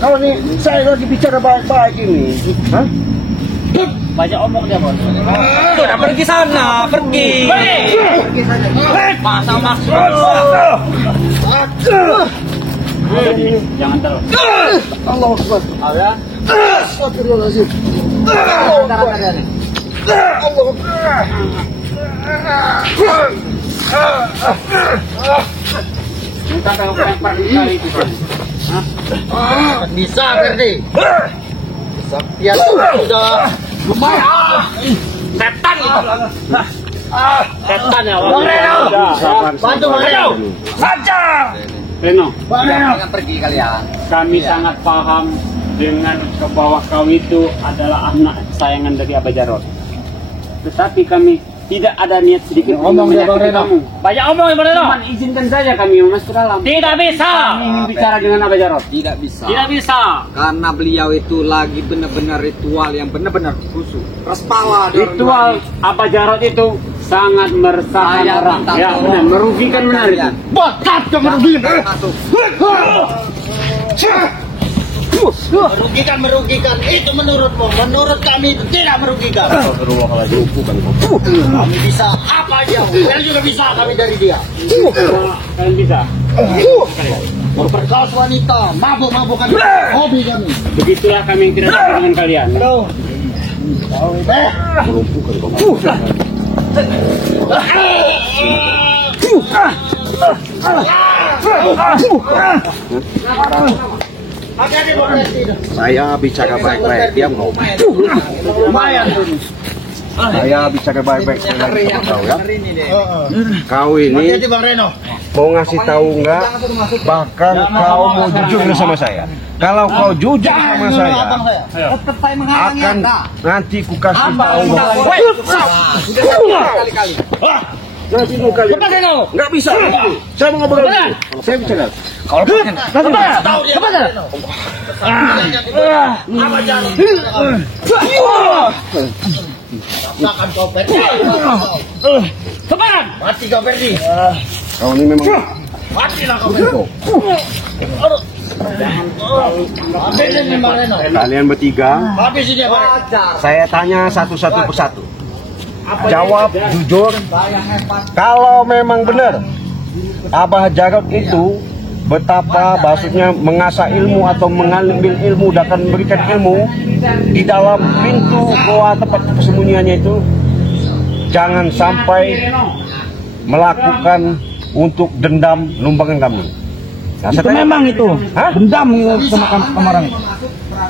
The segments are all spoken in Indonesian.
Kalau nih saya lagi bicara baik-baik ini, hah? Banyak omong dia, Bos. Sudah pergi sana, pergi. Masa maksud. Jangan terus. Allah Akbar. Ya. Astagfirullahaladzim. Allah Akbar. Kita tahu berapa kali itu. Bisa, Ferdi. Ya sudah. Lumayan. Setan itu. Setan ya, Bang Reno. Bantu Bang Reno. Saja. Reno. Bang Reno. Jangan pergi kalian. Kami sangat paham dengan bahwa kau itu adalah anak kesayangan dari Abah Jarot. Tetapi kami tidak ada niat sedikit Ngomong dia, Bang menyakiti Reno. kamu. Banyak omong ya, Bang Reno. Cuman izinkan saja kami masuk ke dalam. Tidak bisa. Kami ingin bicara dengan Abah Jarot. Tidak bisa. Tidak bisa. Karena beliau itu lagi benar-benar ritual yang benar-benar khusus. Kepala Ritual Abah Jarot itu sangat meresahkan Saya orang. minta Ya tolong. benar, merugikan benar itu. Kalian. Bakat yang merugikan. Masuk. Merugikan itu menurutmu, menurut kami itu tidak merugikan. Kami bisa apa aja, kalian juga bisa kami dari dia. Kalian bisa. Memperkaos wanita, mabuk-mabukan hobi kami. Begitulah kami yang tidak suka dengan kalian. Saya bicara baik-baik, dia mau. Lumayan. Saya bicara baik-baik sekali lagi sama kau ya. Kau Ini ini Bang Reno. mau ngasih tahu enggak? Bahkan kau mau jujur sama saya. Kalau kau jujur sama saya, Tetap saya menghalangi akan Anda. nanti ku kasih tahu. Sudah kali-kali. Nanti mau kalian. Enggak bisa. Saya mau ngobrol. Saya bicara. Kalau kalian Tahu dia. Akan kau pergi. Sebarang. Mati kau pergi. Kau ini memang matilah kau pergi. Habis ini Bang Reno. Kalian bertiga. Habis ini Bang Reno. Saya tanya satu-satu persatu. Jawab jujur. Kalau memang benar Abah Jarot itu betapa maksudnya mengasah ilmu atau mengambil ilmu dan akan memberikan ilmu di dalam pintu goa tempat persembunyiannya itu, jangan sampai melakukan untuk dendam numpangan kami. Nah, Itu memang itu. Hah? Dendam sama kemarin.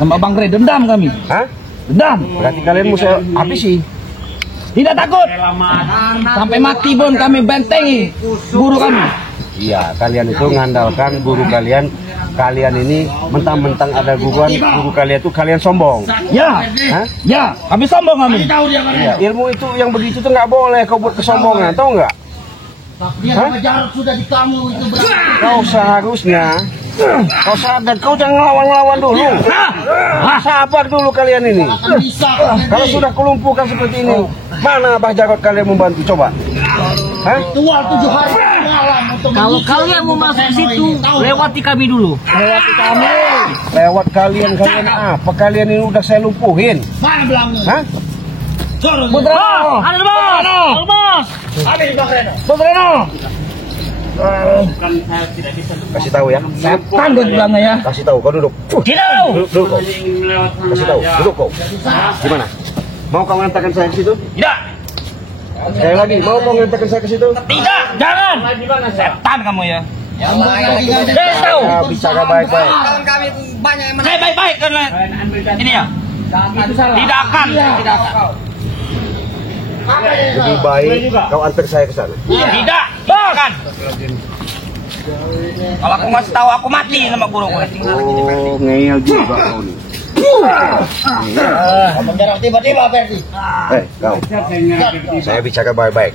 Sama Bang Rey, dendam kami. Hah? Dendam. Berarti kalian mau saya habisi? Tidak takut. Sampai mati pun kami bentengi guru kami. Iya, kalian itu ngandalkan guru kalian. Kalian ini mentang-mentang ada guru kalian itu kalian sombong. Ya. Hah? Ya, kami sombong kami. Iya, ilmu itu yang begitu tuh nggak boleh kau buat kesombongan, tahu nggak? Hah? sudah di kamu itu Kau seharusnya kau sadar, kau jangan ngelawan-ngelawan dulu. Sabar dulu kalian ini. Kalau sudah kelumpuhkan seperti ini, mana Abah Jarot kalian membantu? Coba. Hah? Tual 7 hari malam untuk Kalau kalian mau masuk situ, lewati kami dulu. Lewati kami. Lewat kalian apa? Kalian ini udah saya lumpuhin. mana belangnya? Hah? Putra. Ada bos. Ada bos. Habis Bang Reno. Putra. Kan saya tidak bisa. Kasih tahu ya. Setan dia bilangnya ya. Kasih tahu, kau duduk. Tidak. Duduk kau. Kasih tahu, duduk kau. Gimana? Mau kau ngantarkan saya ke situ? Tidak. Sekali lagi, mau kau ngantarkan saya ke situ? Tidak. Jangan. Setan kamu ya. Saya tahu. Ya, bicara baik-baik. Kawan kami banyak yang Saya baik-baik karena ini ya. Tidak akan. Tidak akan. Lebih baik kau antar saya ke sana. Tidak. Bahkan. Kalau aku masih tahu aku mati sama guruku. Oh, ngeyel juga kau nih. mendarat tiba-tiba Ferdi. Kau. Saya bicara baik-baik.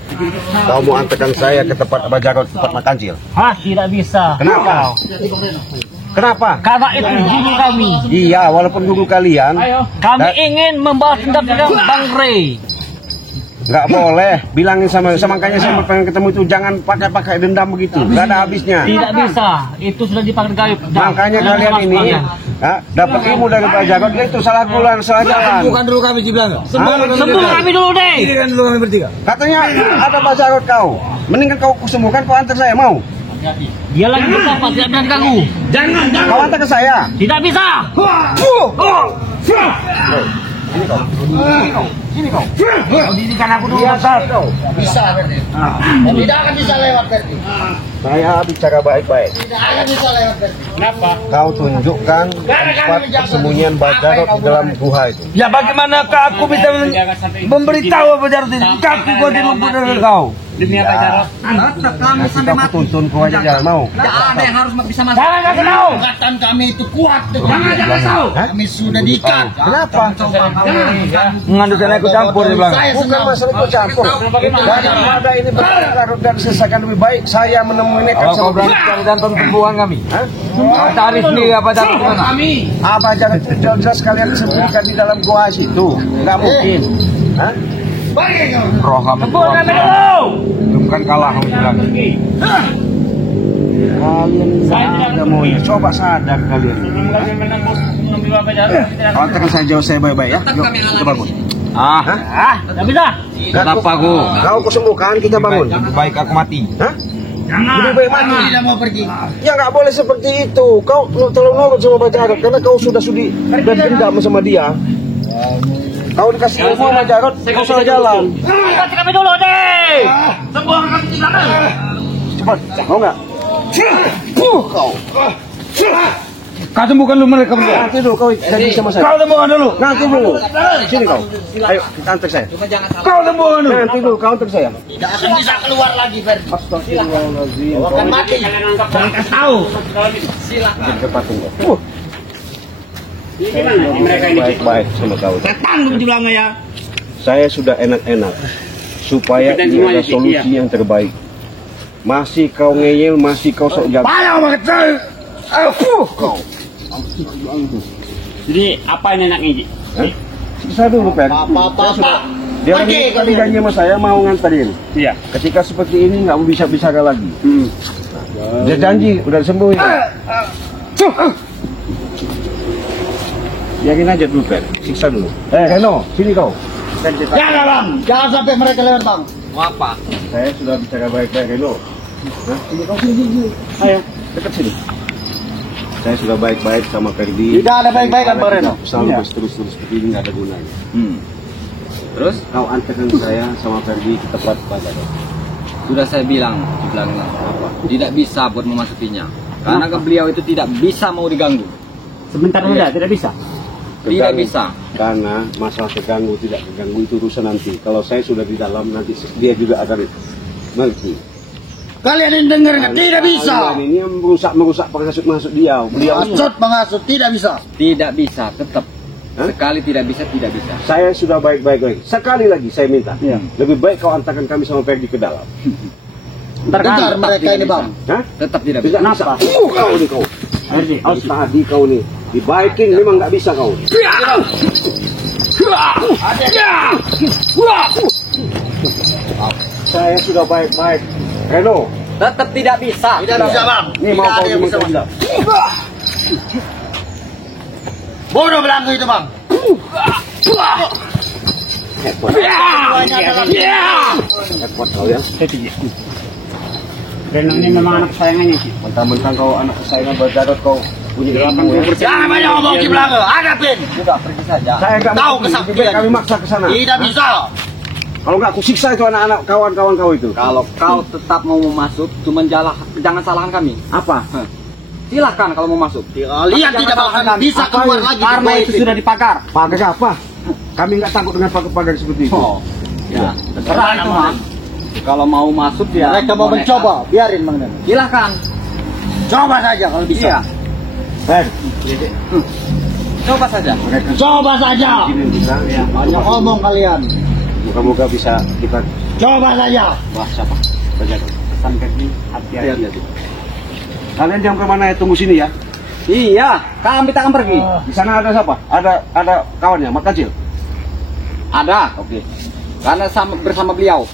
Kau mau antarkan saya ke tempat Abah Jarot, tempat makancil. Hah, tidak bisa. Kenapa? Kenapa? Karena itu guru kami. Iya, walaupun guru kalian. Kami ingin membalas dendam dengan Bang Rey. Nggak boleh. Bilangin sama makanya saya pengen ketemu itu jangan pakai dendam begitu. Nggak ada habisnya. Tidak bisa. Itu sudah dipakai gaib. Makanya kalian ini dapat ilmu dari Pak Jarod itu salah bulan, salah jalan. Bukan dulu kami dibilang. Sembuh kami dulu deh. Ini kan dulu kami bertiga. Katanya ada Pak Jarod kau. Mendingan kau sembuhkan, kau antar saya mau. Dia lagi berapa? Tidak berani ganggu. Jangan. Kau antar ke saya. Tidak bisa. Sini kau. Kau didikan aku dulu. Bisa berarti. Tidak akan bisa lewat berarti. Saya bicara baik-baik. Tidak akan bisa lewat berarti. Kenapa? Kau tunjukkan tempat persembunyian Pak Jarod di dalam guha itu. Ya bagaimanakah aku bisa memberitahu apa Jarod ini? Kaki gua dilumpuh dari kau. Demi Pak Jarod. Tetap kami Nanti sampai kau mati. tuntun kau aja jangan mau. Tidak ada yang harus bisa masuk. Jangan kasih tahu. Ikatan kami itu kuat. Jangan tahu. Kami sudah diikat. Kenapa? Mengandungkan aku campur di belakang. Saya Bukan senang. masalah ikut campur. Daripada ini berlarut dan diselesaikan lebih baik, saya menemui nekat Kalau kau sama berani cari dan pembunuhan kami. Kau cari sendiri apa Jarod di mana? Apa Jarod itu jelas kalian sembunyikan di dalam goa situ? Nggak mungkin. Hah? Roh kami dulu. Bukan kalah kamu bilang. Kalian ada mau coba sadar kalian. Kami menembus mengambil Pak Jarod. Kau antarkan saya jauh saya baik-baik ya. Yuk, kita bangun. Tidak bisa. Kenapa aku? Kau kesembuhkan kita bangun. Baik aku mati. Hah? Lebih baik mati. Tidak mau pergi. Ya nggak boleh seperti itu. Kau terlalu nurut sama Pak Jarod karena kau sudah sudi dan dendam sama dia. Kau dikasih ilmu sama Jarod, kau salah jalan. Kasih kami dulu deh. Sembuh kami di sana. Cepat, mau nggak? Kau. Kau sembuhkan dulu mereka berdua. Nanti dulu kau janji sama saya. Kau sembuhkan dulu. Nanti dulu. Sini kau. Ayo, kita antar saya. Kau sembuhkan dulu. Nanti dulu kau antar saya. Tidak akan bisa keluar lagi Ferdi. Astagfirullahaladzim. Kau akan mati. Kalian anggap Jangan kasih tahu. Jadi kepatung kau. ini gimana? Ini mereka ini. Baik-baik sama kau. Setan lu di belakang ya. Saya sudah enak-enak supaya Kita ini semuanya ada solusi iya. yang terbaik. Masih kau ngeyel, masih kau sok jago. Payah banget saya. Kau. Jadi apa ini enaknya Ji? Hah? Saya dulu Pak. Pak. Dia ini tadi janji sama saya mau nganterin. Iya. Ketika seperti ini nggak bisa bicara lagi. Dia janji udah sembuh ya. Yakin aja dulu Pak. Siksa dulu. Reno, sini kau. Jangan bang. Jangan sampai mereka lewat bang. Mau apa? Saya sudah bicara baik-baik Reno. Nah, sini kau sini. Ayo, dekat sini. Saya sudah baik-baik sama Ferdi. Tidak ada baik-baikan Bang Reno. Selalu berterus-terus seperti ini nggak ada gunanya. Terus? Kau antarkan saya sama Ferdi ke tempat Pak Jarod. Sudah saya bilang di belakang apa? Tidak bisa buat memasukinya. Karena beliau itu tidak bisa mau diganggu. Sebentar saja, tidak bisa. Tidak bisa. Karena masalah terganggu tidak terganggu itu urusan nanti. Kalau saya sudah di dalam nanti dia juga akan mengerti. Kalian ini dengar nggak? Tidak bisa. Kalian ini yang merusak penghasut masuk dia. Beliau Menghasut tidak bisa. Tidak bisa, tetap. Hah? Sekali tidak bisa, tidak bisa. saya sudah baik-baik lagi. Sekali lagi saya minta. Iya. Lebih baik kau antarkan kami sama Ferdi ke dalam. Dengar mereka ini bang. Hah? Tetap tidak Bisa bisa. bisa. Kau nih kau. Ferdi, Harus tadi kau nih. Dibaikin memang nggak bisa kau. Saya sudah baik-baik. Reno, Tetap tidak bisa. Tidak bisa bang. ini mau Tidak kau ada yang bisa diminta bang. tidak? Bodoh belangku itu bang. Hebat. Semuanya dalam. Hebat kau ya. Reno ini memang anak kesayangannya Ji. Mentang-mentang kau anak kesayangan Pak Jarod kau punya ilmu ya. Jangan banyak ngomong di belakang. Hadapin. Sudah pergi saja. Saya nggak Tahu mau. kesaktian. Lebih baik kami maksa ke sana. Tidak bisa. Kalau nggak aku siksa itu anak-anak kawan-kawan kau itu. Kalau kau tetap mau masuk, jangan salahkan kami. Apa? Silahkan kalau mau masuk. Kalian tidak akan bisa keluar lagi. Karena itu sudah dipagar. Pagar apa? Kami nggak takut dengan pagar-pagar seperti itu. Oh, ya. Terserah itu mah. Kalau mau masuk ya. Mereka mau boleh. mencoba. Biarin bang. Silahkan. Coba saja kalau bisa. Iya. Ben, Coba saja. mereka Coba saja. ini bisa. Ya. Banyak ngomong kalian. Moga-moga bisa kita Coba saja. bahas siapa? Pak Jarod. Pesan Ferdi, hati-hati. Kalian jangan kemana ya, tunggu sini ya. Iya, kami tak akan pergi. Di sana ada siapa? Ada kawannya, Mat Kacil. Ada. Oke. Karena bersama beliau.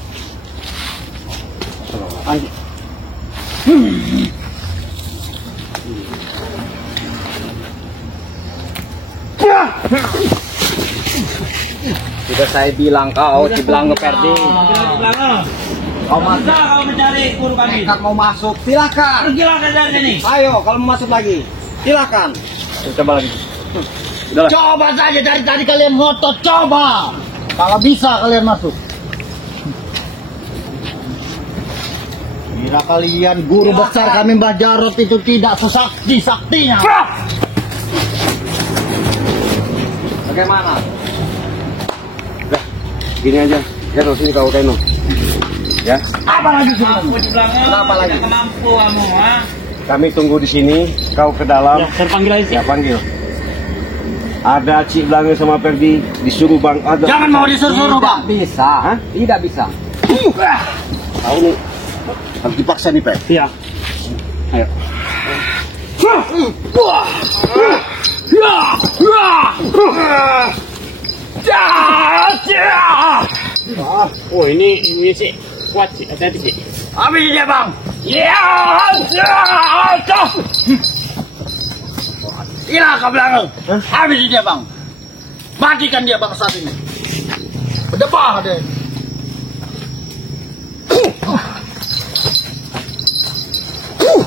Sudah saya bilang kau dibilang Perdi. Kau mencari guru kami. Nekat mau masuk, silakan. Pergilah dari sini. Ayo, kalau mau masuk lagi, silakan. Coba lagi. Coba saja dari tadi kalian ngotot, coba. Kalau bisa kalian masuk. Kira kalian guru besar kami Mbah Jarot itu tidak sesakti-saktinya. Bagaimana? Gini aja, Reno sini kau Reno. Ya. Apa lagi sebenarnya? Kenapa lagi? Mampu kamu, ha? Kami tunggu di sini, kau ke dalam. Saya panggil aja. Ya panggil. Ada Cik Blange sama Perdi disuruh Bang ada. Jangan mau disuruh-suruh, Bang. Bisa. Hah? Tidak bisa. Tahu nih. Harus dipaksa nih, Pak. Iya. Ayo. Oh ini sih kuat sih, hati-hati sih. Habis dia, Bang. Iya, kau bilang. Habis dia, Bang. Matikan dia, Bang, saat ini. Berdebah deh.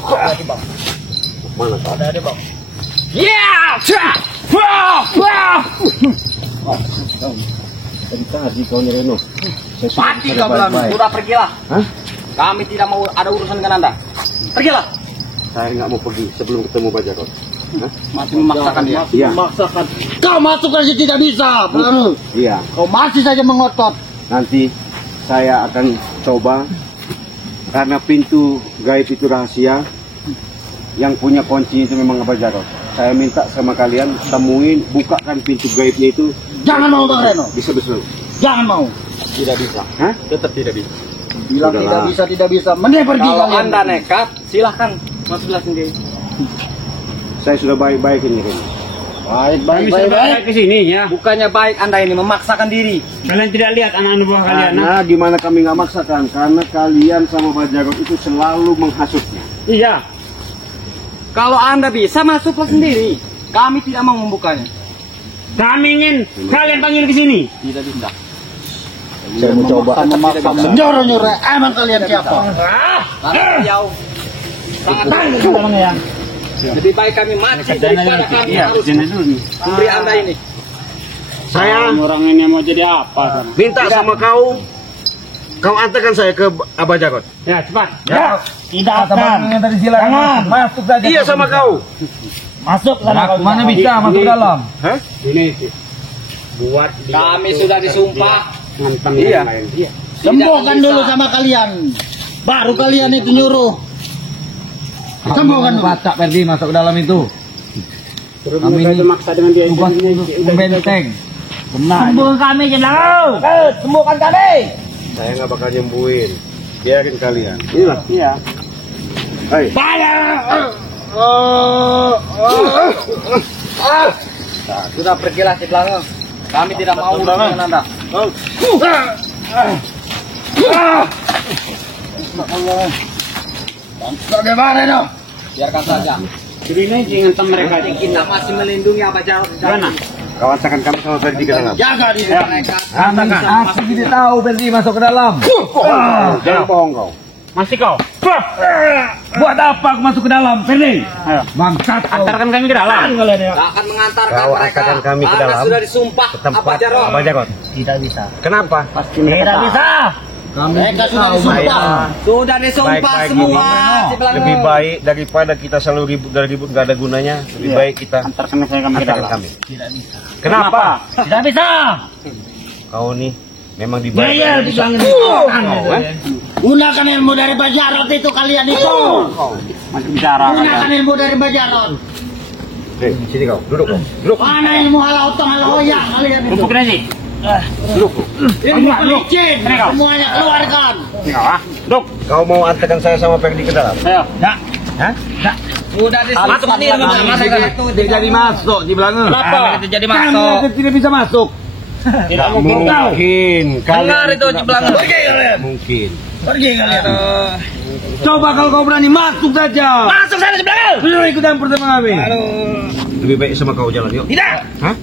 Hati-hati, Bang. Mana kau? Hati-hati, Bang. Tadi tadi kau nih Reno. Mati kau bilang. Sudah pergilah. Hah? Kami tidak mau ada urusan dengan Anda. Pergilah. Saya nggak mau pergi sebelum ketemu Mbah Jarot. Masih memaksakan dia. Iya. Memaksakan. Kau masuk aja tidak bisa, Bang. Iya. Kau masih saja mengotot. Nanti saya akan coba karena pintu gaib itu rahasia. Yang punya kunci itu memang Mbah Jarot. Saya minta sama kalian temuin, bukakan pintu gaibnya itu. Jangan mau, Bang Reno. Bisa betul. Jangan mau. Tidak bisa. Hah? Tetap tidak bisa. Bilang Udahlah. tidak bisa. Mending pergi Kalau kalian. Anda nekat, silahkan masuklah sendiri. Saya sudah baik-baik ini Reno. Baik. Ke sini ya. Bukannya baik Anda ini memaksakan diri. Kalian tidak lihat anak-anak buah kalian? Karena gimana kami nggak maksakan? Karena kalian sama Mbah Jarot itu selalu menghasutnya. Iya. Kalau Anda bisa, masuklah sendiri. Kami tidak mau membukanya. Kami ingin kalian panggil ke sini. Tidak bisa. Saya mau coba. Memaksa, menyuruh-nyuruh. Emang kalian siapa? Karena jauh. Sangat Bang ya. lebih baik kami mati daripada kami harus memberi Anda ini. Saya Orang ini mau jadi apa? minta sama kau antarkan saya ke Mbah Jarot. Ya cepat. Ya, tidak akan. Jangan. Masuk saja. Iya sama kau. Masuk sana. Mana bisa masuk ke dalam? Hah? Ini sih. Buat dia Kami sudah disumpah. nantang Iya. yang lain. Iya. Sembuhkan dulu sama kalian. Baru kalian itu nyuruh. Sembuhkan dulu. Baca Perdi masuk ke dalam itu. Kami ini maksa dengan dia. Tugas membenteng. Benar. Sembuhkan kami, Jenderal. Sembuhkan kami. Saya nggak bakal nyembuhin. Biarin kalian. Inilah. Iya. Hai. Sudah pergilah si Blange. Kami tidak mau urusan dengan Anda. Bagaimana dong? Biarkan saja. Jadi ini jangan mereka. Kita masih melindungi Abah Jarot di sana. Mana? Kau antarkan kami sama Perdi ke dalam. Jaga diri. Mereka Aku tidak tahu Perdi masuk ke dalam. Jangan bohong kau. Masih kau? Buat apa aku masuk ke dalam, Perdi? Ayo. Bangsat kau. Antarkan kami ke dalam. tak akan mengantarkan Kau mereka. antarkan kami ke Karena dalam. sudah disumpah Ke tempat Abah Jarot. Mbah Jarot. Tidak bisa. Kenapa? Tidak bisa. Mereka sudah disumpah. Sudah disumpah Baik-baik semua gini. si Blange. Lebih baik daripada kita selalu ribut nggak ada gunanya. Lebih Iya. baik kita Antarkan saya kami ke antarkan dalam. kami. Tidak bisa. Kenapa? Tidak bisa. Kau nih memang dibayar. Iya, dibilang gunakan ilmu dari Mbah Jarot itu kalian itu. Masih bicara. Gunakan ilmu dari Mbah Jarot. Hei, sini kau. Duduk kau. Duduk. Mana ilmu halautong halahoyak kalian itu. Rumpuk nasi. Duduk. Ilmu pelicin. Mereka. Semuanya keluarkan. Duk. Kau mau antarkan saya sama Perdi ke dalam? Ayo. Hah? Sudah disumpah sendiri. Tidak jadi masuk di belakang. Kenapa? Tidak jadi masuk. Tidak bisa masuk. Tidak mungkin. Dengar itu di belakang. Pergi kalian. Mungkin. Pergi kalian. Coba kalau kau berani masuk saja. Masuk sana di belakang. Belum ikutan pertama kami. Lebih baik sama kau jalan yuk. Tidak. Hah?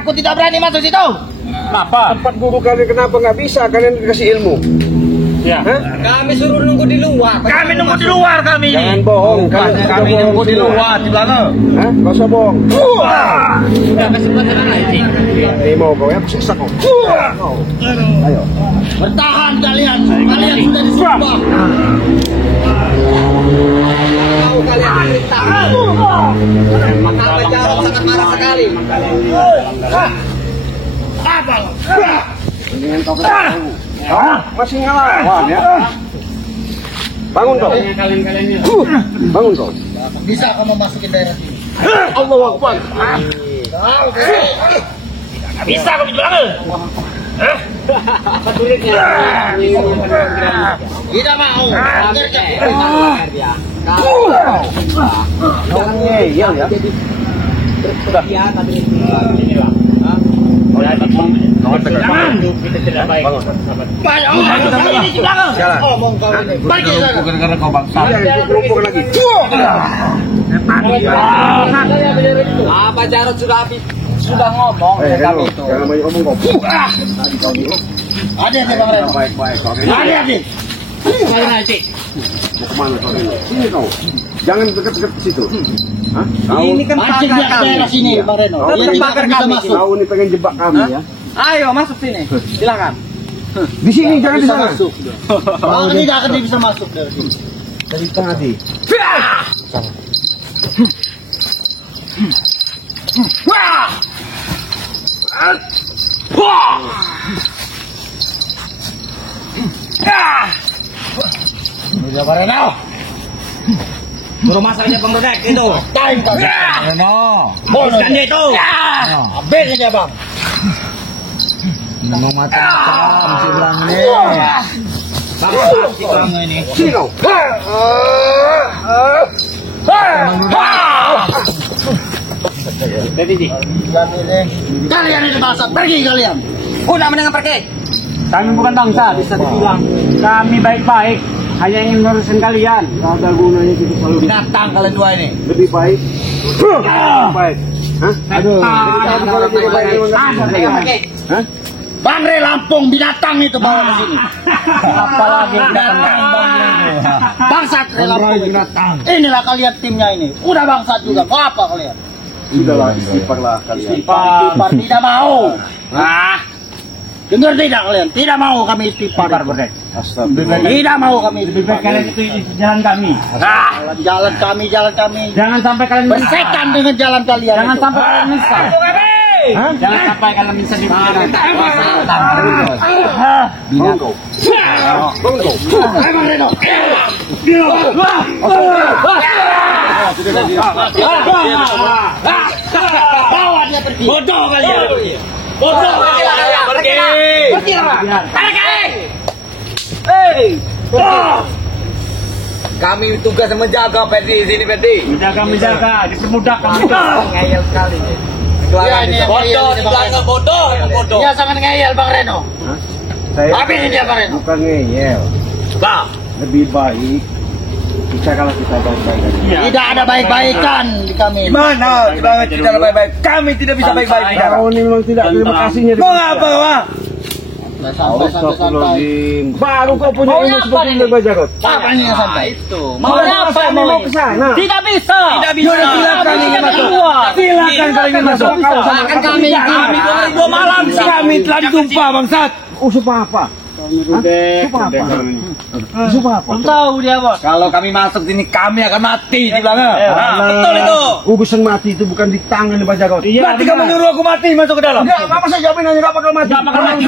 Aku tidak berani masuk situ. Kenapa? Tempat guru kalian kenapa nggak bisa? Kalian dikasih ilmu. Ya. Hah? Kami suruh nunggu di luar. Kami nunggu di luar kami. Jangan bohong. Kami nunggu di luar di belakang. Hah? Kau usah bohong. Sudah kasih pelajaran aja. Ini mau kau ya, aku siksa kau. Ayo. Bertahan kalian. Kalian sudah disumpah. Tahu kalian cerita. Maka Abah Jarot sangat marah sekali. Apa? Mendingan kau ketahui. Masih ngelawan ya. Bangun kau. Kalian-kalian ini. Bangun kau. Bisa kamu masukin daerah sini. Allahu Akbar. Tidak bisa kamu di belakang. Apa sulitnya? Tidak mau. Jangan ngeyel ya. Inilah. Jangan. Kita tidak baik. Banyak ini di belakang. Jalan. Omong kau ini. Pergi sana. Bukan karena kau bangsa. Jangan kelompok lagi. Abah Jarot sudah ngomong dengan kami itu. Jangan banyak ngomong kau. Ada Bang Reno. Baik-baik kau. Ada. Kalian aja. Mau kemana kau ini? Sini kau. Jangan dekat-dekat ke situ. Hah? Kau, Ini kan Masih di daerah sini Bang Reno. Kau Dia tidak terbakar akan bisa kami. masuk. kau ini pengen jebak kami ya. Ayo masuk sini. Silakan. Di sini jangan di Bisa sana. masuk. Bang tidak akan bisa masuk dari sini. Dari tadi. Udah Bang Reno. Guru masaknya pengrodek itu. Time Bang Reno. Boskan dia itu. Habis aja Bang. Mau macam-macam si bilang ini. Si kamu ini. Sini kau. Jadi sih. Kalian ini bangsa, pergi kalian. Udah mendingan pergi. Kami bukan bangsa, bisa dibilang. Kami baik-baik, hanya ingin ngurusin kalian. Gak ada gunanya kita selalu Binatang kalian dua ini. lebih baik. Lebih baik. Hah? Aduh. Hah? Bangre Lampung binatang itu bawa ke sini. Apalagi Binatang Bangre. Bangsat Re Lampung. Inilah kalian timnya ini. Udah bangsat juga. Mau apa kalian? Sudahlah, istighfarlah kalian. Istighfar tidak mau. Dengar tidak kalian? Tidak mau kami istighfar. Astagfirullah. Tidak mau kami Lebih baik istighfar. kalian itu jalan kami. Jalan kami. Jangan sampai kalian menyesal. Bersetan dengan jalan kalian. Jangan itu. sampai kalian menyesal. Jangan sampai kalian bisa dipikiran. Bangun kau. Bangun kau. Bang Reno. Bawa dia pergi. Bodoh kalian. Bodoh kalian. Pergi. Kami tugas menjaga Perdi di sini Perdi. Menjaga, dipermudah kami. Ngeyel sekali. Ya, ini yang Bodoh, ngeyel, di belakang bodoh, bodoh. Dia sangat ngeyel Bang Reno. Saya Habisin dia Bang Reno. bukan ngeyel. Bang. Lebih baik kita kalau kita baik-baik aja. Iya. Tidak ada baik-baikan di kami. Mana? Kita tidak baik-baik. Kami tidak bisa baik-baik di dalam. Kau ini memang tidak terima kasihnya. Mau apa, Wah? Astagfirullahaladzim. Baru kau punya ilmu seperti ini Pak Jarot. Apa ini yang santai? Itu. Mau apa? Mau ke sana. Tidak bisa. Tidak bisa. Silakan ingin masuk. Silakan kalau ingin masuk. Akan kami 2 malam sih kami telah ditumpah bangsat. Sumpah apa? Sumpah apa? tahu dia bos. Kalau kami masuk sini kami akan mati di belakang. Betul itu. Urusan mati itu bukan di tangan Pak Jarot. Berarti kamu nyuruh aku mati masuk ke dalam. Enggak, apa saya jamin hanya enggak bakal mati. Enggak bakal mati.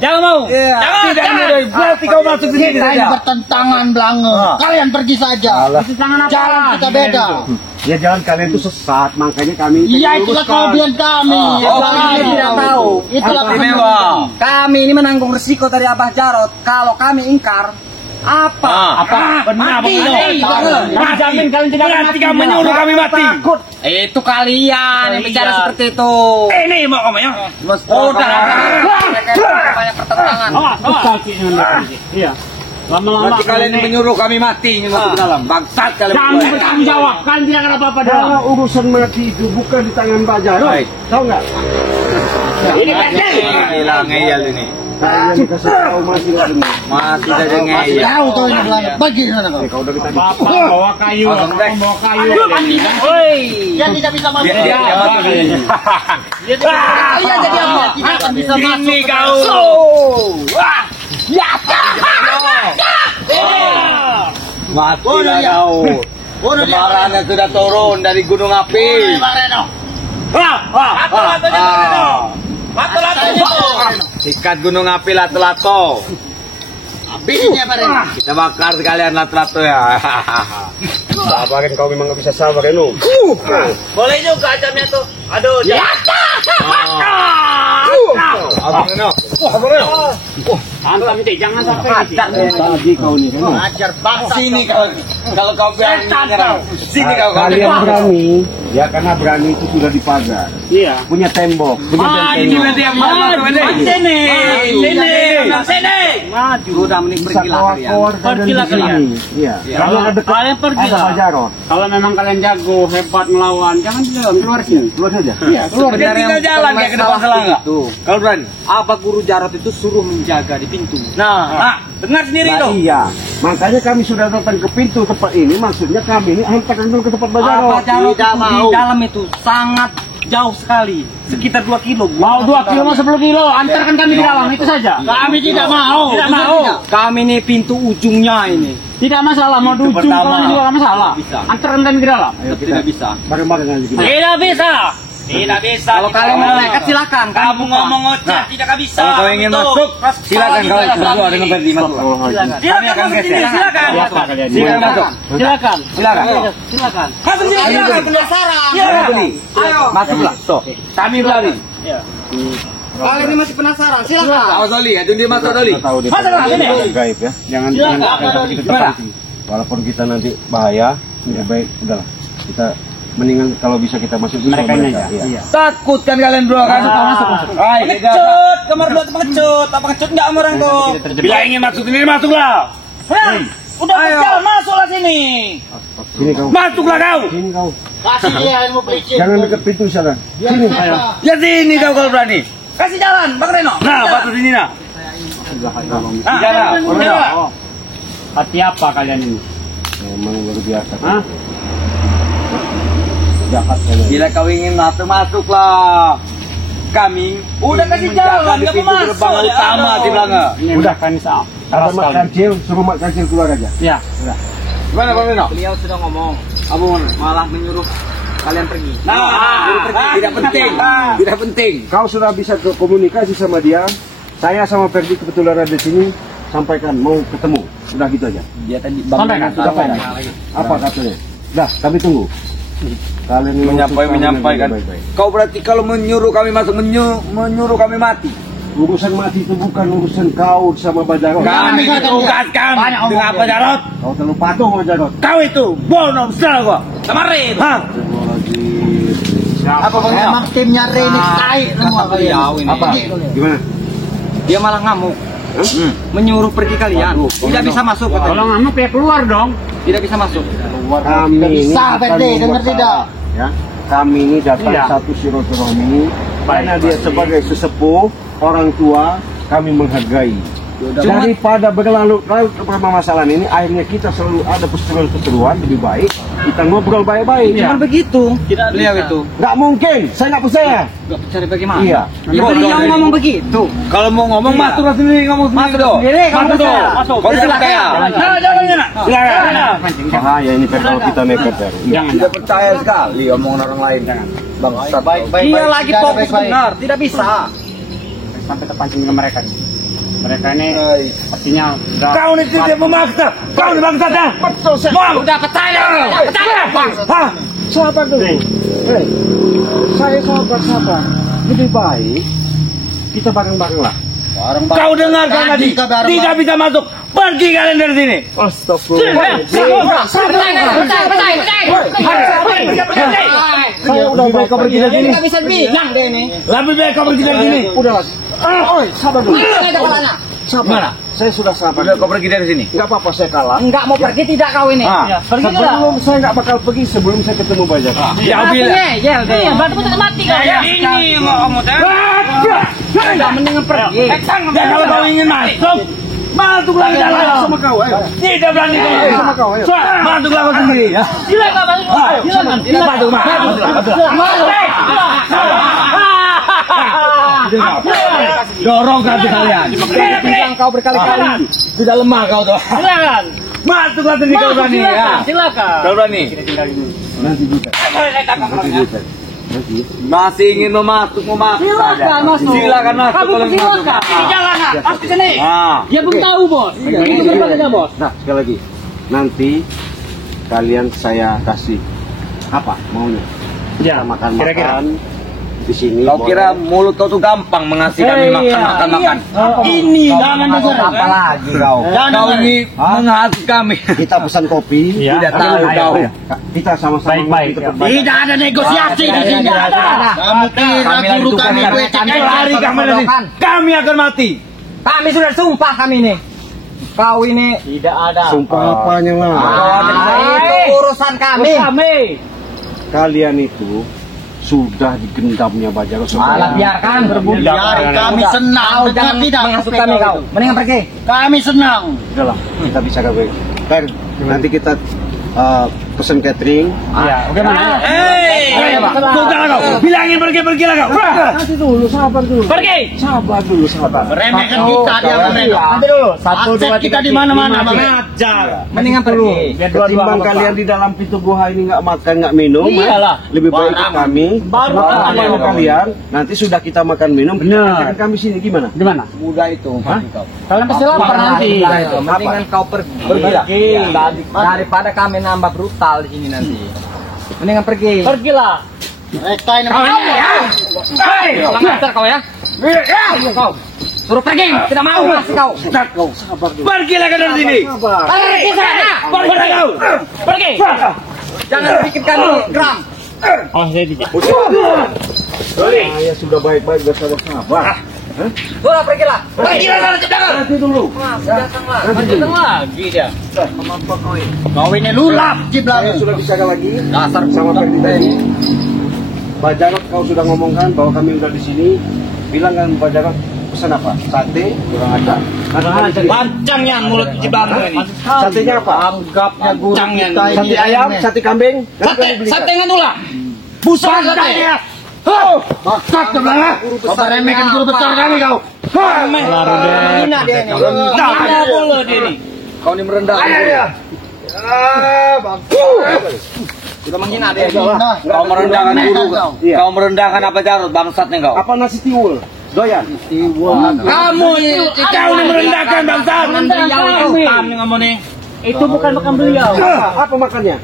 Jangan mau. Tidak nyuruh. Berarti kau masuk sini Kita ini saja. bertentangan Blange. Kalian pergi saja. Jalan kita beda. Ya jalan kalian itu sesat, makanya kami Iya, itulah kelebihan kami. Kami tidak tahu. Itulah Istimewa. Kami ini menanggung resiko dari Abah Jarot. Kalau kami ingkar, Apa? Benar, Mati. Jamin kalian tidak akan mati. Kamu menyuruh kami mati. Itu kalian yang bicara seperti itu. Ini mau kamu ya? Udah. Banyak pertentangan. Iya. Lama-lama Nanti kalian menyuruh kami mati masuk ke dalam. Bangsat kalian. kami bertanggung jawab. Kalian tidak akan apa-apa dalam. Kalau urusan mati itu bukan di tangan Pak Jarod, Baik. tahu nggak? Ini penting. Bilang ngeyel ini. Saya yang kasih tahu mati nggak benar. Mati saja ngeyel. Tahu tuh ini belakang. Bagi sana kau. Kau udah kita Bapak bawa kayu. Langsung Bapak dek. bawa kayu. Woi. Dia tidak bisa masuk. Dia mati kayaknya. Kalian jadi apa? Tidak akan bisa masuk. Ini kau. Mati dah kau. Kemarahannya sudah turun dari gunung api. Sikat gunung api lato-lato. Habisnya Pak. Kita bakar sekalian lato-lato ya. sabarin, kau memang nggak bisa sabar ya, Nu. Boleh juga jamnya tuh. Aduh, Antam itu jangan sampai di sini. Tadi kau nih, kan? ajar bangsa. Sini kalau kau berani menyerang. Sini kau. Kalian berani, ya karena berani itu sudah dipagar. Iya. Punya tembok, punya Ini benteng. berarti yang sini. Sini. Maju. Udah mending pergilah kalian. Pergilah kalian. Iya. Iya. Kalau ada dekat, Kalian pergi ada lah. Pak Jarod. Kalau memang kalian jago, hebat melawan, jangan di dalam, keluar sini. Keluar saja. Iya, keluar. Sebenarnya tinggal jalan kayak ke depan selangga. Tuh, kalau berani, apa guru Jarod itu suruh menjaga di pintu? Nah, dengar sendiri Nah, tuh. iya, makanya kami sudah datang ke pintu tempat ini. Maksudnya kami ini hantarkan dulu ke tempat Pak Jarod. Apa Jarod Tidak itu di mau. dalam itu sangat jauh sekali, sekitar 2 kilo. Mau 2 kilo, mau 10 kilo, antarkan kami di dalam, itu saja. Kami tidak mau. Tidak mau. Kami ini pintu ujungnya ini. Tidak masalah, mau Itu ujung pertama. kalau juga tidak masalah. Bisa. Antarkan kami ke dalam. Ayo kita Tidak bisa. bareng-bareng aja kita. Tidak bisa. Tidak bisa. Kalau kalian mau nekat silakan. Kamu ngomong ngoceh, tidak bisa. Kalau kau ingin masuk, silakan kalian berdua dengan Ferdi masuk. Kami akan geser. Silakan. Silakan masuk. Silakan. Silakan. Silakan. Masuk sini, silakan. Penasaran. Ayo. Masuklah. Tuh. Kami berani. Kalian ini masih penasaran, silakan. Tahu Doli, itu dia masuk Doli. Kita tahu dia Masuklah, sini. gaib ya. Jangan Silakan. tapi kita Gimana? takuti. Walaupun kita nanti bahaya, lebih baik udahlah. Kita mendingan kalau bisa kita masuk dulu sama mereka. Iya. Takut kan kalian berdua kan? Masuk. Hai, Pengecut, kamar 2 pengecut. Apa pengecut enggak sama orang tuh? bila ingin masuk sini masuklah. Udah berjalan, masuklah sini. Sini kau. Masuklah kau. Sini kau. Kasih dia ilmu pelicin. Jangan dekat pintu sana. Sini. Ya sini kau kalau berani. Kasih jalan, Bang Reno. Nah, masuk sini nah. Jalan. Hati apa kalian ini? Memang luar biasa. Hah? Jahat kalian. Bila kau ingin masuk, masuklah. Kami Udah kasih jalan, di nggak pintu mau masuk. gerbang utama di belakang. Ini Udah. kan sah. Ada Mak Kancil, suruh Mak Kancil keluar aja. Ya. Gimana Bang Reno? Beliau sudah ngomong, malah menyuruh kalian pergi. Tidak penting. Tidak penting. Kau sudah bisa komunikasi sama dia. Saya sama Ferdi kebetulan ada di sini. Sampaikan mau ketemu. Udah gitu aja. Dia tadi Sampaikan. Sampaikan. Apa katanya? Dah, kami tunggu. Kalian menyampaikan. baik-baik. Kau berarti kalau menyuruh kami masuk, menyuruh kami mati. Urusan mati itu bukan urusan kau sama Pak Jarod. Kami ditugaskan dengan Pak Jarod. Kau terlalu patuh Pak Jarod. Kau itu bono besar gua. kemarin. Hah? Apa Bang Reno? Memang timnya Reni tai semua kalian. Beliau ini. Apa? Gimana? Dia malah ngamuk. Menyuruh pergi kalian. Tidak bisa masuk Kalau katanya. ngamuk ya keluar dong. Tidak bisa masuk. Kami ini Bisa, akan Ferdi, dengar membuat tidak? salah, ya. Kami ini datang Iya. satu silaturahmi karena dia Baik. sebagai sesepuh, orang tua, kami menghargai. Daripada berlarut-larut permasalahan ini, akhirnya kita selalu ada perseteruan lebih baik. Kita ngobrol baik-baik. Cuman begitu. Beliau itu. Nggak mungkin, saya nggak percaya. Gak percaya bagaimana? Iya. Ya beliau ngomong begitu. Kalau mau ngomong masuklah sendiri, ngomong sendiri dong. Masuk dong. Masuk. Kau tidak percaya? Bahaya ini kalau kita nekat ya. Jangan. Tidak percaya sekali omongan orang lain. Bangsat. Dia lagi fokus benar, tidak bisa. Sampai terpancing ke mereka. Mereka ini pastinya udah. Kau ini tidak memaksa. Kau ini bangsat ya. Mau? Udah percaya. Hah? Sahabat dulu. Hei, saya sahabat-sahabat. Lebih baik kita bareng-bareng lah. Kau dengarkan tadi. Tidak bisa masuk. Pergi kalian dari sini. Saya udah baik kau pergi dari sini. Nggak bisa bilang deh ini. Lebih baik kau pergi dari sini. Udah, oi, sabar dulu. Saya ada kemana? Sabar. Saya sudah sabar. Udah kau pergi dari sini. Enggak apa-apa, saya kalah. Enggak mau pergi tidak kau ini. Pergi tidak. Sebelum saya nggak bakal pergi sebelum saya ketemu Bajak. Ya bilang. Ya deh. Batu tidak mati kau. Ini mau kamu teh. Enggak mendingan pergi. Dan kalau kau ingin masuk, masuklah ke dalam. Sama kau, ayo. Tidak berani kau. Sama kau, ayo. Masuklah kau sendiri ya. Silakan masuk. Silakan. Dorong kaki kalian. Bilang kau berkali-kali. Tidak lemah kau tuh. Silakan. Masuklah sendiri kau berani ya. Silakan. Kau berani. Nanti juga. Masih ingin masuk Silakan masuk. Silakan masuk. Kamu kalau ingin silakan. masuk. Ini jalan. Pasti sini. Ah. Dia belum tahu bos. Itu berbeda bos. Nah, sekali lagi. Nanti kalian saya kasih apa maunya? Ya, Makan-makan di sini. Kau boleh. kira mulut kau tuh gampang mengasih kami makan. Ini jangan dengar. Apa lagi kau? Kau ini menghasut kami. Kita pesan kopi. Tidak tahu kau. Kita sama-sama Baik-baik, ngopi ya. tempat. Tidak ada negosiasi di sini. Tidak ada. Kamu kira guru kami Lari kami dari sini. Kami akan mati. Kami sudah sumpah kami ini. Kau ini Tidak ada. Sumpah apanya lah. itu urusan kami. Kalian itu sudah digendamnya Bajak. Malah biarkan berbudak. Biar kami senang. Kau jangan Tidak menghasut kami kau. Mendingan pergi. Kami senang. Udahlah, kita bicara baik. Nanti kita pesan catering. Ya, oke mana? Buka kau. Bilangin pergi-pergilah kau. Nanti dulu, sabar dulu. Pergi. Sabar dulu, sabar. Remehkan kita dia mereka. Nanti dulu. Akses kita di mana-mana. Bang. Ngajar. Mendingan pergi. Ketimbang kalian di dalam pintu gua ini nggak makan nggak minum, Iyalah. lebih baik ke kami. Baru makan makan. sama kalian. Nanti sudah kita makan minum, jangan kami sini gimana? Di mana? Mudah itu. Kalian pasti lapar nanti. Mendingan kau pergi. Daripada kami nambah brutal di sini nanti. Mendingan pergi. Pergilah. Mereka ini. Lancar kau ya. Kau. Suruh pergi. Tidak mau masih kau. Pergilah kau dari sini. Pergi sana. Pergi kau. Pergi. Jangan pikirkan gram. Oh, saya tidak. Saya sudah baik-baik, bersabar-sabar. Suruh pergilah. Pergilah sana cepat. Nanti dulu. Datanglah. Datang lagi dia. Kau ini lulap di Saya belakang. sudah bicara lagi. Dasar sama Ferdi tadi. Bajarot kau sudah ngomongkan bahwa kami udah di sini. Bilang kan Bajarot pesan apa? Sate, kurang ada. Pancangnya mulut di belakang ini. Satenya apa? Anggapnya guru Pancangnya. kita ini. Sate ayam, sate kambing. Sate ngan tulah. Busuk sate. Masak sebelah. Kau remehkan guru besar kami kau. Hina dia ini. Mana boleh dia ini. Kau ini merendahkan. Sudah menghina dia. Kau merendahkan guru. Iya. Kau merendahkan apa Jarot? Bangsatnya kau. Apa nasi tiwul? Doyan. Kamu ini merendahkan bangsa. Kami ngomong nih. Itu bukan makan beliau. Apa makannya?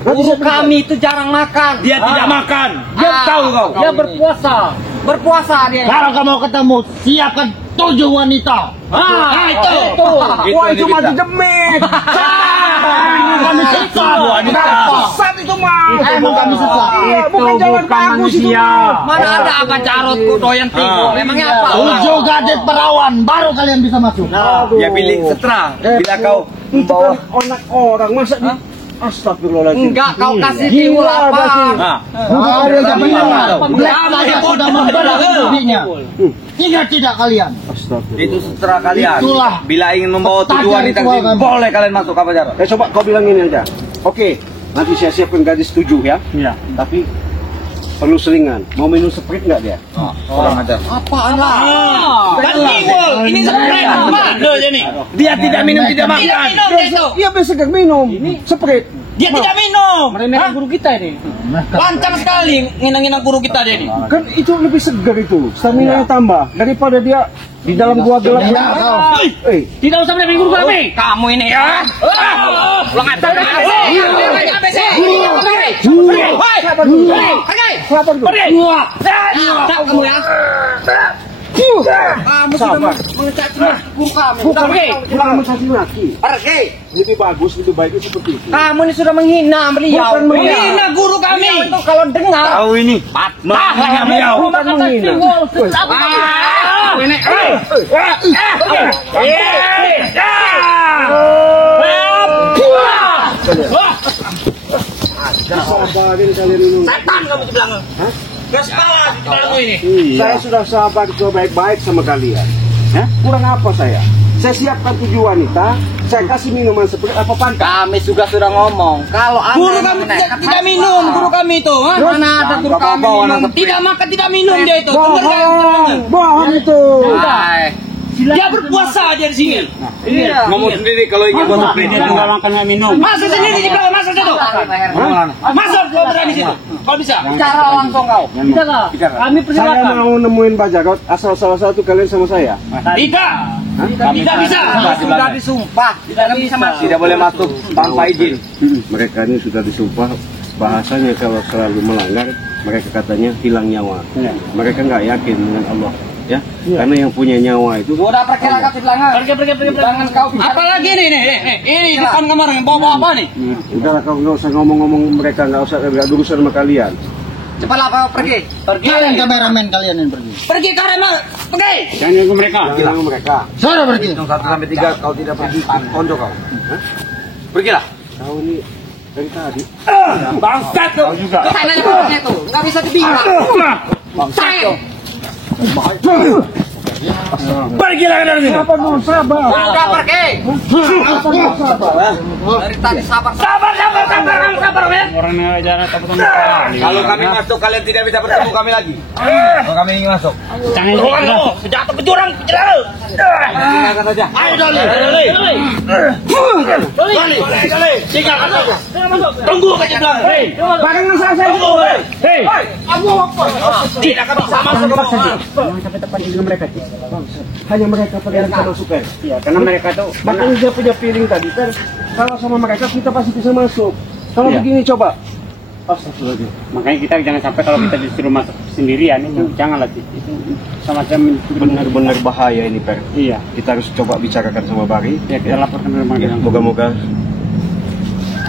Guru kami itu jarang makan. Dia tidak makan. Dia tahu kau. Dia berpuasa. Berpuasa dia. Kalau kamu mau ketemu, siapkan 7 wanita. Itu. Wah, itu mah demit. Kami sesat. Sesat itu mah. Emang kami sesat. Bukan jalan bagus itu. Mana ada apa carot kok doyan tigo. Emangnya apa? 7 gadget perawan, baru kalian bisa masuk. Ya pilih seterang. Bila kau Itu kan anak orang masa di Astagfirullahaladzim. Enggak, kau kasih tiwul apa? Kalian tidak benar. Black saya sudah membelah dirinya. Ingat tidak kalian? Astagfirullah. itu seterah kalian. Itulah. Bila ingin membawa Takdir tujuan wanita ritual ke sini, kami. boleh kalian masuk apa Jarot? Coba kau bilang ini aja. Oke, nanti saya siapkan gadis 7 ya. Iya. Tapi perlu selingan. Mau minum sprite nggak dia? Orang ajar. Apaan lah? Kan tiwul. Ini sprite. Mana dia nih? Dia tidak minum, tidak makan. Tidak minum dia itu. Iya biasa gak minum. Sprite. Dia tidak minum. Meremehkan guru kita ini. Lancang sekali nginang-nginang guru kita dia ini. Kan itu lebih segar itu. Stamina tambah daripada dia di dalam gua gelap. Tidak usah menang guru kami. Kamu ini ya. Pulang ajar. Sabar dulu. Pergi. Sabar dulu. Pergi. Tak kamu ya. Kamu sudah mencaci guru kami. Bukan mencaci maki. Pergi. Lebih bagus, lebih baiknya seperti itu. Kamu ini sudah menghina beliau. Bukan Menghina guru kami. Beliau itu kalau dengar Tahu ini. patah leher beliau. Bukan menghina. Sabarin kalian ini. Setan kamu di belakang. Saya sudah sabar baik-baik sama kalian. Kurang apa saya? Saya siapkan 7 wanita, saya kasih minuman seperti apa pantas. Kami juga sudah ngomong kalau Guru kami tidak minum, guru kami itu. Ha? Mana ada guru kami minum? Tidak makan, tidak minum dia itu. Benar kan? Bohong itu. Hai. Dia berpuasa aja di sini. Iya. Ngomong sendiri kalau ingin buat Dia tuh nggak makan nggak minum. Masuk sendiri di belakang, masuk situ. Masuk kalau berani situ. Kalau bisa. Bicara langsung kau. Kami Saya mau nemuin Pak Jarod, asal salah satu kalian sama saya. Tidak. Tidak bisa. Sudah disumpah, tidak bisa masuk. Tidak boleh masuk tanpa izin. Mereka ini sudah disumpah, bahasanya kalau selalu melanggar, mereka katanya hilang nyawa. Mereka nggak yakin dengan Allah. Ya, karena yang punya nyawa itu Sudah perkirakan di belakang. Pergi. Jangan kau bicara. Apalagi ini depan kamar yang bawa apa nih? udahlah kau nggak usah ngomong-ngomong, mereka nggak urusan sama kalian. Cepatlah kau pergi. Kalian kameramen kalian yang pergi. Pergi karena pergi. Jangan ganggu mereka. Jangan mereka. Sudah pergi. 1 sampai 3 kau tidak pergi, kondo kau. Pergilah. Kau ini dari tadi. Bangsat Kau juga. Sana itu, nggak bisa dibilang. Saya. Pergilah dari sini. Sudah pergi. Dari tadi sabar. Sabar ya. Orang yang ajaran tapi kali. Kalau kami masuk, kalian tidak bisa bertemu kami lagi. Kalau kami ingin masuk. Jangan Jatuh ke jurang, kecil. Tinggalkan saja. Ayo Dali. Tinggalkan saja. Tunggu ke belakang. Hei, Barengan saya. Hei, tidak akan bisa masuk ke bawah. Jangan sampai tepat dengan mereka. Hanya mereka pada bisa masuk kan. ya karena mereka tuh Makanya dia punya feeling tadi kan, kalau sama mereka kita pasti bisa masuk. Kalau Iya. begini coba. Astagfirullahaladzim. makanya kita jangan sampai kalau kita disuruh masuk sendirian itu janganlah itu semacam Benar-benar bahaya ini Per. iya Kita harus coba bicarakan sama Bari. ya kita laporkan ke rumah Ya, kita. moga-moga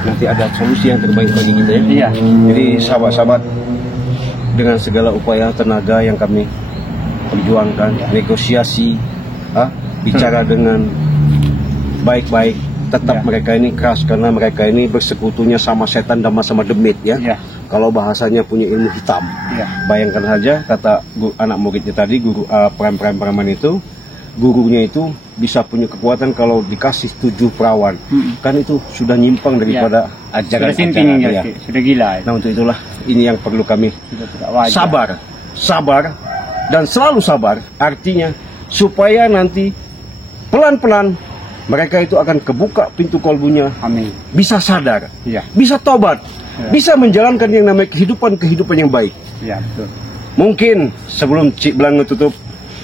nanti ada solusi yang terbaik bagi kita ya. Iya. Jadi sahabat-sahabat, dengan segala upaya tenaga yang kami perjuangkan, negosiasi, bicara dengan baik-baik, tetap Iya. mereka ini keras karena mereka ini bersekutunya sama setan dan sama demit ya. Iya. Kalau bahasanya punya ilmu hitam. Iya. Bayangkan saja kata anak muridnya tadi, guru preman itu, gurunya itu bisa punya kekuatan kalau dikasih 7 perawan. Kan itu sudah nyimpang daripada sudah sinting ajaran-ajaran ya, ya. sudah gila ya. Nah untuk itulah ini yang perlu kami Sudah tidak wajar. sabar dan selalu sabar, artinya supaya nanti pelan-pelan mereka itu akan kebuka pintu kolbunya, Amin. bisa sadar, Iya. bisa tobat, Ya. bisa menjalankan yang namanya kehidupan yang baik. Iya betul. Mungkin sebelum Cik Blange tutup,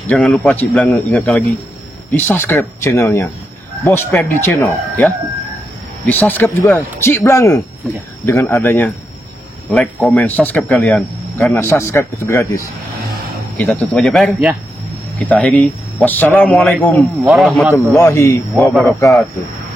jangan lupa Cik Blange ingatkan lagi, di subscribe channelnya Bos Perdi Channel ya, di subscribe juga Cik Blange. Iya. Dengan adanya like, comment, subscribe kalian, karena subscribe itu gratis. Kita tutup aja Per. Ya. Kita akhiri. Wassalamualaikum warahmatullahi wabarakatuh.